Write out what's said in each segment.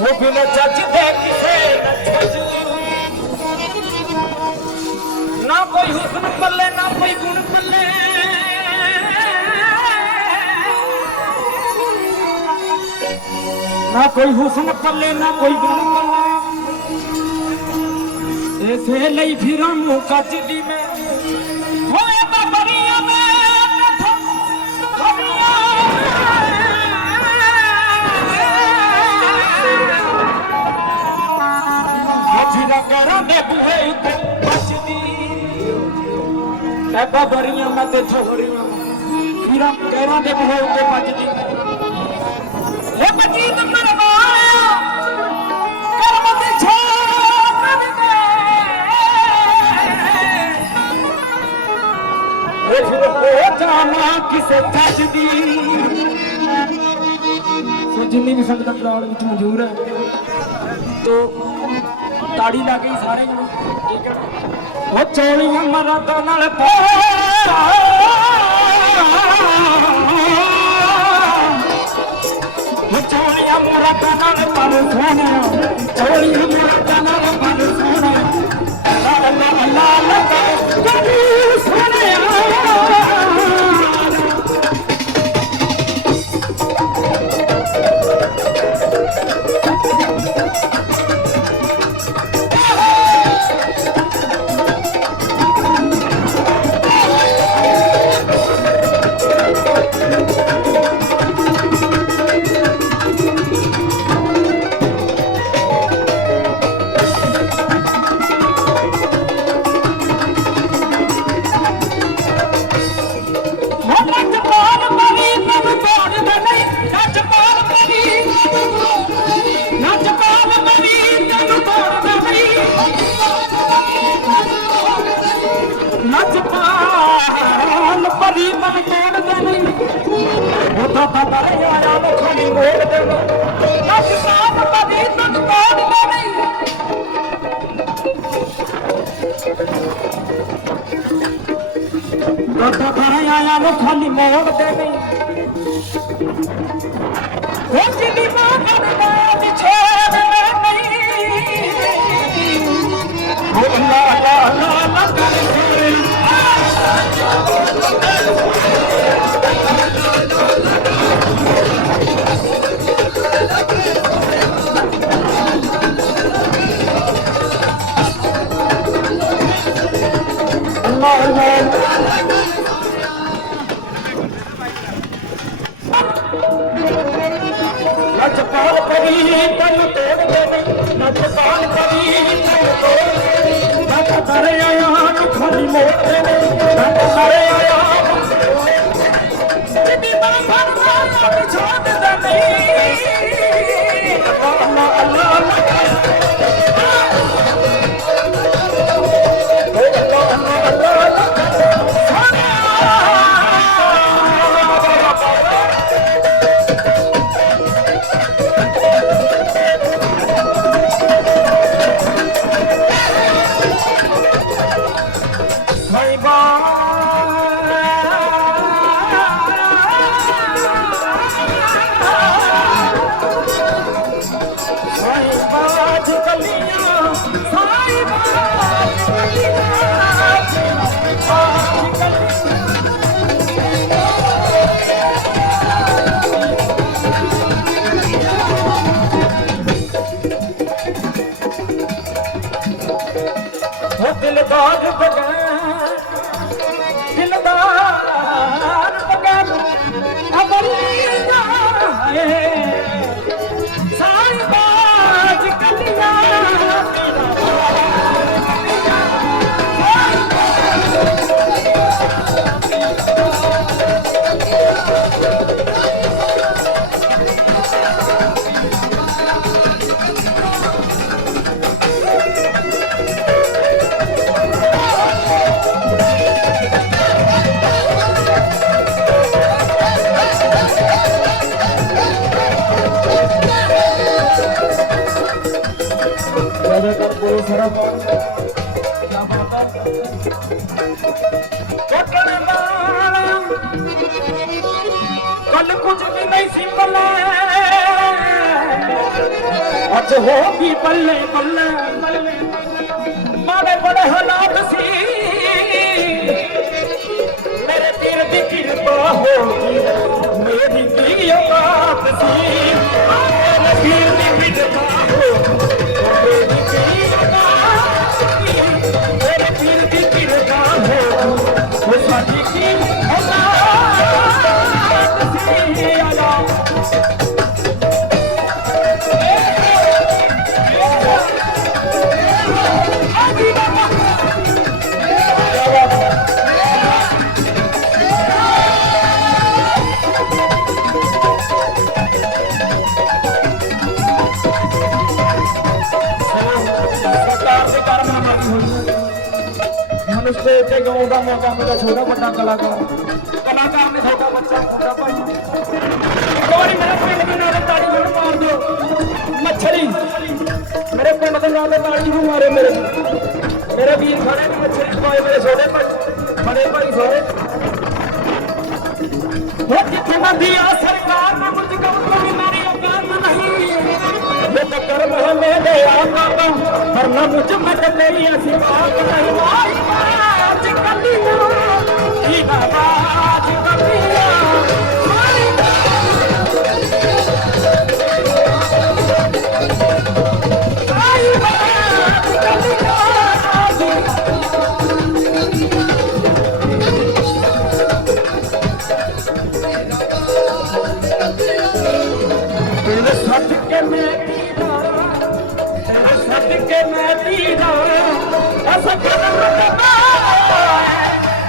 ਉਹ ਬਿਨ ਜੱਜ ਦੇ ਕਿਸੇ ਨਾ ਛੱਜੂ ਨਾ ਕੋਈ ਹੁਸਨ ਪੱਲੇ ਨਾ ਕੋਈ ਗੁਣ ਪੱਲੇ ਨਾ ਕੋਈ ਹੁਸਨ ਪੱਲੇ ਨਾ ਕੋਈ ਗੁਣ ਪੱਲੇ ਇਸੇ ਲਈ ਫਿਰਾਂ ਨੂੰ ਕੱਜਦੀ ਫਿਰਾਂ ਦੇ ਬੂਹੇ ਉੱਤੇ ਬਚਦੀ ਐ ਬਾਬਰੀਆਂ ਮੈਂ ਤੇ ਛੋੜੀਆਂ ਫਿਰਾਂ ਕਰਾਂ ਦੇ ਬੂਹੇ ਉੱਤੇ ਬਚਦੀ ਇਹ ਬਚੀ ਮਰਵਾਇਆ ਕਰਮ ਦੀ ਛੋੜ ਦੇ। ਇਹ ਉਹ ਜਾਣਾ ਕਿਸੇ ਜੱਜ ਦੀ। ਸੋ ਜਿੰਨੀ ਵੀ ਸੰਗਤ ਪਲਾਲ ਵਿੱਚ ਮੌਜੂਦ ਹੈ। ਤੋ ਤਾੜੀ ਲਾ ਕੇ ਸਾਰੇ ਜਣੇ ਠੀਕ ਹੈ ਉਹ ਚੋਲੀਆਂ ਮਰਾਦਾਂ ਨਾਲ ਪਾ ਚੋਲੀਆਂ ਮਰਾਦਾਂ ਨਾਲ ਪਰ ਸੋਹਣਿਆ ਚੋਲੀਆਂ ਮਰਾਦਾਂ ਨਾਲ ਪਰ ਸੋਹਣਿਆ ਲਾ ਲਾ ਲਾ ਲਾ ਉਹਦਾ ਤਾਂ ਆਇਆ ਮੁਖਣੀ ਮੋੜ ਦੇ ਨੱਚ ਪਾਲ ਪਰੀ ਤੈਨੂੰ ਤੋੜਦਾ ਨਹੀਂ। ਦਾਦਾ ਘਰ ਆਇਆ, ਨੂੰ ਮੋੜ ਦੇ ਨਹੀਂ। ਪਾਲ ਕਰੀ ਤੈਨੂੰ ਤੋੜਦੇ ਨਹੀਂ ਨੱਚ ਪਾਲ ਕਰੀ ਤੈਨੂੰ ਤੋੜਦੇ ਨਹੀਂ ਨੱਚ ਕਰੇ ਆਇਆ ਨੂੰ ਖਾਲੀ ਮੋੜਦੇ ਨਹੀਂ ਨੱਚ ਕਰੇ ਆਇਆ ਜਿੱਦੀ ਬਾਂ ਫੜਦਾ ਨਾ ਛੋੜਦਾ ਨਹੀਂ। ਅੱਲਾਹ ਅੱਲਾਹ ਅੱਲਾਹ ਅੱਲਾਹ ਅੱਲਾਹ ਬਾਜ ਕਲੀਆਂ ਬਾਜ ਕੋਟਣ ਵਾਲਾ। ਕੱਲ ਕੁਝ ਵੀ ਨਹੀਂ ਸੀ ਪਲੇ ਅੱਜ ਹੋ ਗਈ ਬੱਲੇ ਬੱਲੇ ਮਾੜੇ ਬੜੇ ਹਾਲਾਤ ਸੀ। ਮੇਰੇ ਪੀਰ ਦੀ ਕਿਰਪਾ ਹੋ ਗਈ। ਮੇਰੀ ਕੀ ਔਕਾਤ ਸੀ। ਮੇਰੇ ਪੀਰ ਹੈ ਮਨੁੱਖ ਦੇ ਤੇ ਗਾਉਣ ਦਾ ਮੌਕਾ ਮਿਲਿਆ ਛੋਟਾ ਵੱਡਾ ਕਲਾਕਾਰ। ਕਲਾਕਾਰ ਨੇ ਛੋਟਾ ਬੱਚਾ ਛੋਟਾ ਭਾਈ। ਇੱਕ ਵਾਰੀ ਮੇਰੇ ਪਿੰਡ ਦੇ ਨਾਲ ਤਾੜੀ ਜ਼ਰੂਰ ਮਾਰ ਦਿਓ। ਮੱਛਰੀ। ਮੇਰੇ ਪਿੰਡ ਦੇ ਨਾਲ ਤਾੜੀ ਨੂੰ ਮਾਰੇ ਮੇਰੇ। ਮੇਰੇ ਵੀਰ ਖੜੇ ਵੀ ਮੱਛਰੀ ਪਾਏ ਮੇਰੇ ਛੋਟੇ ਭਾਈ। ਬੜੇ ਭਾਈ ਸਾਰੇ। ਉਹ ਜਿੱਥੇ ਮੰਦੀ ਆ, ਸਰਕਾਰ ਹਰ ਮਹੱਲੇ ਦੇ ਆਮਾਂ ਵਰਨਾ ਮੁਝ ਮਤ ਤੇਰੀ ਅਸੀਂ ਪਾਪ ਕਰਵਾ ਅੱਜ ਕੱਲੀ ਨਾ ਕੀ ਬਾਤ ਕੇ ਮੈਂ ਦੀਦਾ ਅਸ ਕਰਮ ਕਰਦਾ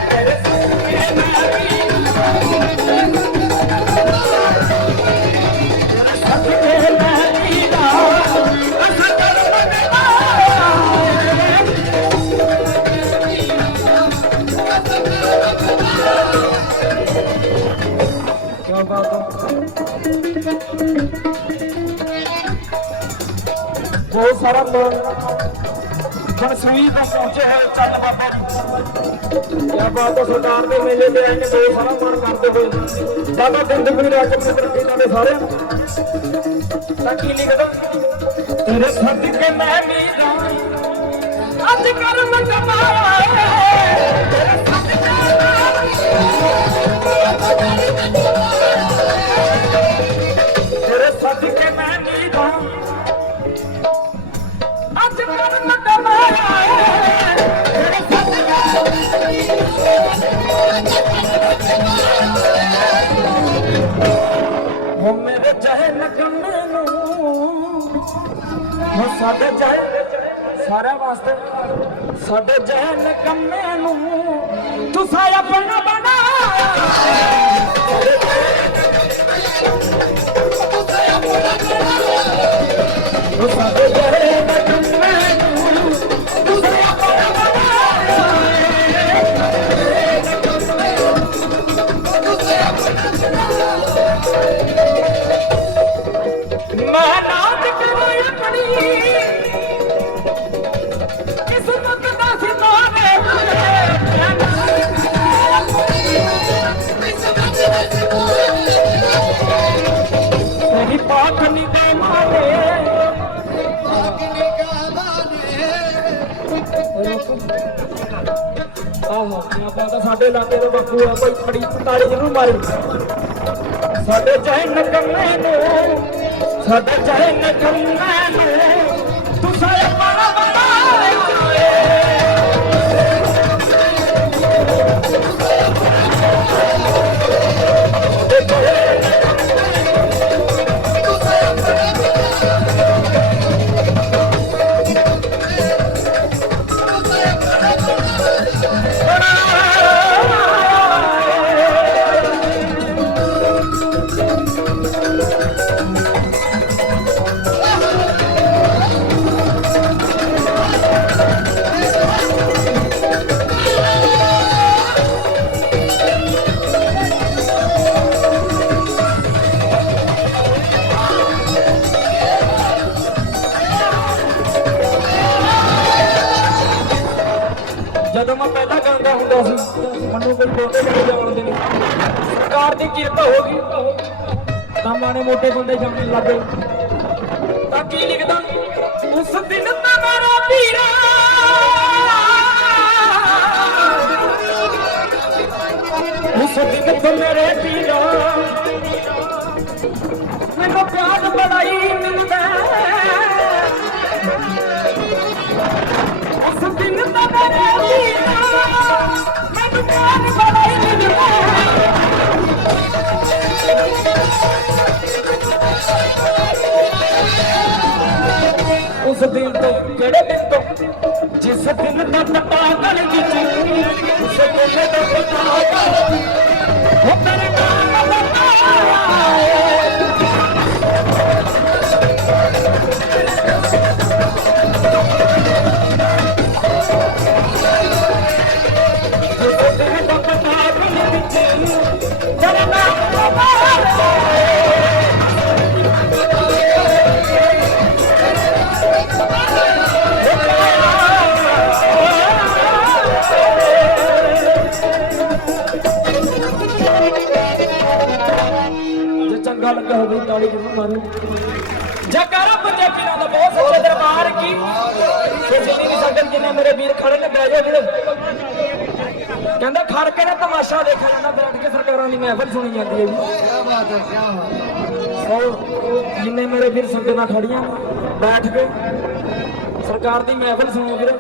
ਤੇਰੇ ਸੱਚ ਕੇ ਮੈਂ ਦੀਦਾ ਤੇਰੇ ਸੱਚ ਕੇ ਮੈਂ ਦੀਦਾ ਅਸ ਕਰਮ ਕਰਦਾ ਕਿਆ ਬਾਤ ਹੈ ਬਹੁਤ ਸਾਰਾ ਤੋਂ ਪਹੁੰਚੇ ਹੈ ਚੰਨ ਬਾਬਾ ਜੀ। ਕਿਆ ਸਰਕਾਰ ਦੇ ਮੇਲੇ ਤੇ ਆਏ ਨੇ, ਬਹੁਤ ਸਾਰਾ ਮਾਣ ਕਰਦੇ ਹੋਏ। ਬਾਬਾ ਬਿੰਦ ਵੀ ਰਾਜ ਮਿੱਤਰ ਇਹਨਾਂ ਦੇ ਸਾਰਿਆਂ ਤਾਂ ਕੀ ਲਿਖਦਾ ਤੇਰੇ ਸਦਕੇ ਮੈਂ ਮੀਰਾਂ ਅੱਜ ਕਰਮ ਕਮਾਇਆ ਚਾਹੇ ਨੂੰ। ਹੋ ਸਾਡੇ ਚਾਹੇ ਸਾਰਿਆਂ ਵਾਸਤੇ, ਸਾਡੇ ਚਾਹੇ ਨਕਮੇ ਨੂੰ ਤੁਸੀਂ ਆਪਣਾ ਬਣਾ। ਸਾਡੇ ਚਾਹੇ ਨਕਮੇ ਆਹੋ ਆਪਾਂ ਤਾਂ ਸਾਡੇ ਇਲਾਕੇ ਦੇ ਬਾਪੂ ਆ, ਕੋਈ ਬੜੀ ਤਾੜੀ ਜ਼ਰੂਰ ਮਾਰੇ। ਸਾਡੇ ਚਾਹੇ ਨਕਮੇ ਨੂੰ ਸਾਡੇ ਚਾਹੇ ਨਕਮੇ ਨੂੰ ਜਦੋਂ ਮੈਂ ਪਹਿਲਾਂ ਗਾਉਂਦਾ ਹੁੰਦਾ ਸੀ, ਮੈਨੂੰ ਕੋਈ ਬੋਲਦੇ ਨਹੀਂ ਜਾਣਦੇ ਨਹੀਂ ਸਰਕਾਰ ਦੀ ਕਿਰਪਾ ਹੋ ਗਈ। ਤਾਂ ਮਾਣੇ ਮੋਟੇ ਬੰਦੇ ਜਾਣਨ ਲੱਗੇ ਤਾਂ ਬਾਕੀ ਲਿਖਦਾ? ਉਸ ਦਿਨ ਤਾਂ ਮੇਰਾ ਵੀਰਾ ਉਸ ਦਿਨ ਤੋਂ ਮੇਰੇ ਵੀਰਾ ਉਸ ਦਿਨ ਤੋਂ ਕਿਹੜੇ ਦਿਨ ਤੋਂ? ਜਿਸ ਦਿਨ ਤੋਂ ਪਾਗਲ ਵਿੱਚ ਉਸ ਦਿਨ ਤੋਂ ਪਾਗਲ ਉਹ ਤੇਰੇ ਵਾਲੀ ਜਰੂਰ ਮਾਰਿਓ ਜਕਰ ਪੰਜਾਬੀਆਂ ਦਾ ਬਹੁਤ ਸੱਚਾ ਦਰਬਾਰ ਕੀ? ਖੇਚਲੀ ਦੀ ਸੰਗਤ ਜਿੰਨੇ ਮੇਰੇ ਵੀਰ ਖੜੇ ਨੇ, ਬਹਿ ਜਾਓ ਵੀਰ। ਕਹਿੰਦਾ ਖੜ ਕੇ ਨਾ ਤਮਾਸ਼ਾ ਦੇਖਿਆ ਜਾਂਦਾ ਬੈਠ ਕੇ ਸਰਕਾਰਾਂ ਦੀ ਮਹਿਫਲ ਸੁਣੀ ਜਾਂਦੀ ਹੈ ਜੀ। ਕੀ ਜਿੰਨੇ ਮੇਰੇ ਵੀਰ ਸੰਗਤਾਂ ਖੜੀਆਂ ਬੈਠ ਕੇ ਸਰਕਾਰ ਦੀ ਮਹਿਫਲ ਸੁਣੋ ਵੀਰ।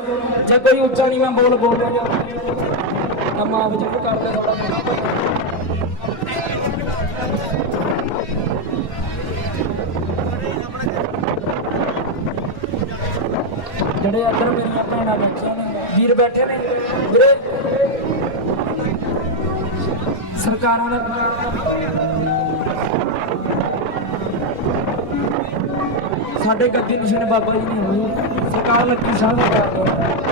ਜੇ ਕੋਈ ਉੱਚਾ ਨਹੀਂ ਮੈਂ ਬੋਲ ਬੋਲ ਰਿਹਾ ਤਾਂ ਮਾਂ ਵਜੂਦ ਕਰਦੇ ਰੋੜਾ ਜਿਹੜੇ ਇੱਧਰ ਮੇਰੀਆਂ ਭੈਣਾਂ ਬੈਠੀਆਂ ਨੇ, ਵੀਰ ਬੈਠੇ ਨੇ, ਵੀਰੇ। ਸਰਕਾਰਾਂ ਦਾ ਸਾਡੇ ਗੱਦੀ ਨਿਸ਼ਾਨ ਬਾਬਾ ਜੀ ਨੇ ਸਰਕਾਰ ਲੱਗੀ ਸਾਹ ਦਾ